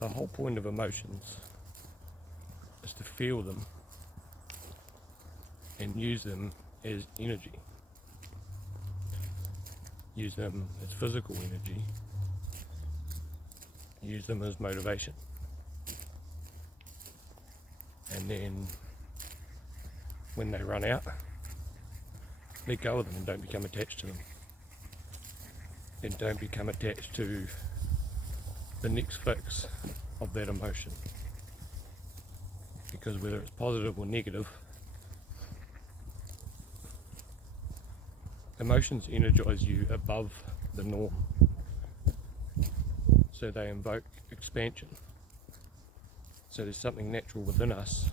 The whole point of emotions is to feel them and use them as energy. Use them as physical energy. Use them as motivation. And then when they run out, let go of them and don't become attached to them. And don't become attached to the next fix of that emotion. Because whether it's positive or negative, emotions energize you above the norm. So they invoke expansion. So there's something natural within us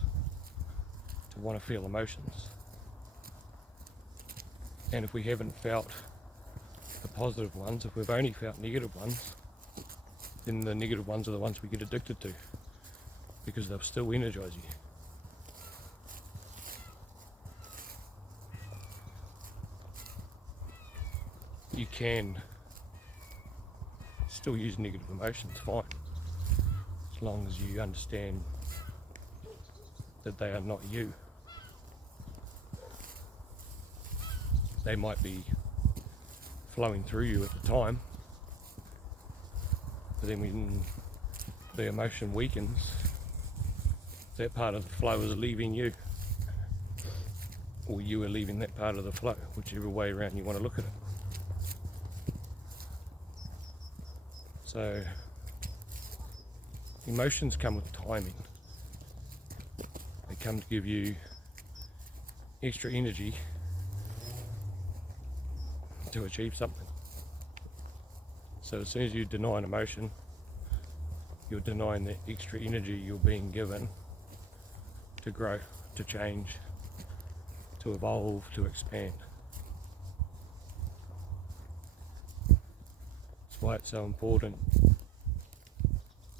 to want to feel emotions. And if we haven't felt the positive ones, if we've only felt negative ones, then the negative ones are the ones we get addicted to, because they'll still energize you. You can still use negative emotions, fine, as long as you understand that they are not you. They might be flowing through you at the time, but then when the emotion weakens, that part of the flow is leaving you, or you are leaving that part of the flow, whichever way around you want to look at it. So emotions come with timing. They come to give you extra energy to achieve something. So as soon as you deny an emotion, you're denying the extra energy you're being given to grow, to change, to evolve, to expand. That's why it's so important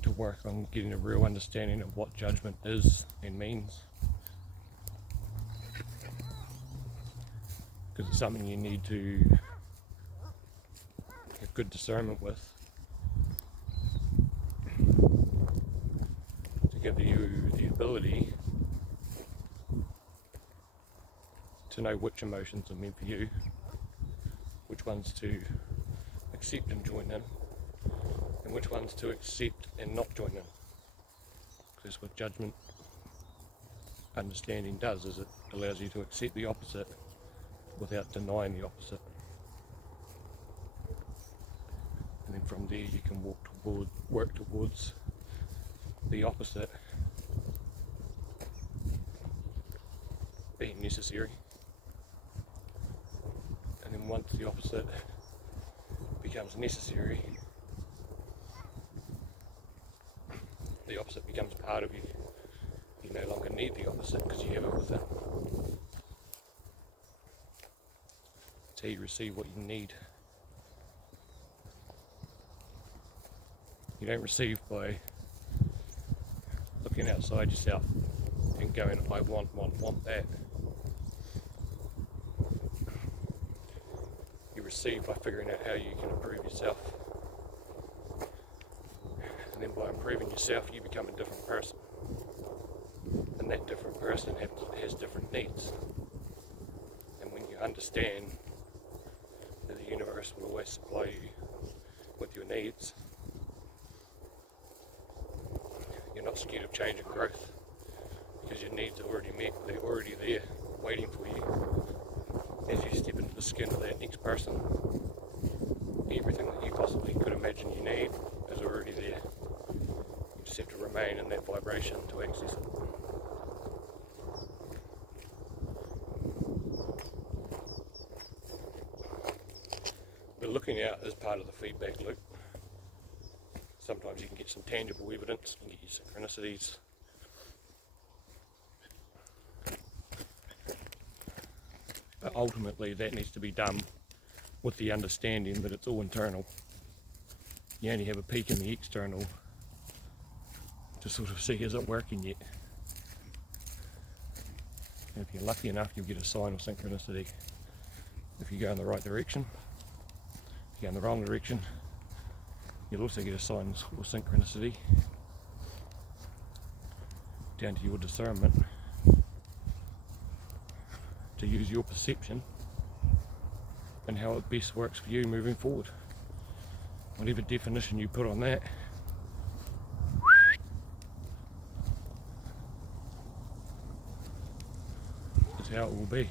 to work on getting a real understanding of what judgment is and means. Because it's something you need to have good discernment with to give you the ability to know which emotions are meant for you, which ones to accept and join in, and which ones to accept and not join in. Because what judgment understanding does is it allows you to accept the opposite without denying the opposite. And then from there you can work towards the opposite being necessary. And then once the opposite becomes necessary, the opposite becomes part of you. You no longer need the opposite because you have it within. That's how you receive what you need. You don't receive by looking outside yourself and going, I want that. You receive by figuring out how you can improve yourself. And then by improving yourself, you become a different person. And that different person has different needs. And when you understand that the universe will always supply you with your needs, you're not scared of change and growth, because your needs are already met, they're already there, waiting for you. As you step into the skin of that next person, everything that you possibly could imagine you need is already there. You just have to remain in that vibration to access it. But looking out is part of the feedback loop. Sometimes you can get some tangible evidence, you can get your synchronicities. But ultimately that needs to be done with the understanding that it's all internal. You only have a peek in the external to sort of see, is it working yet? And if you're lucky enough, you'll get a sign of synchronicity. If you go in the right direction, if you go in the wrong direction, you'll also get a sign of synchronicity. down to your discernment to use your perception and how it best works for you moving forward. Whatever definition you put on that is how it will be.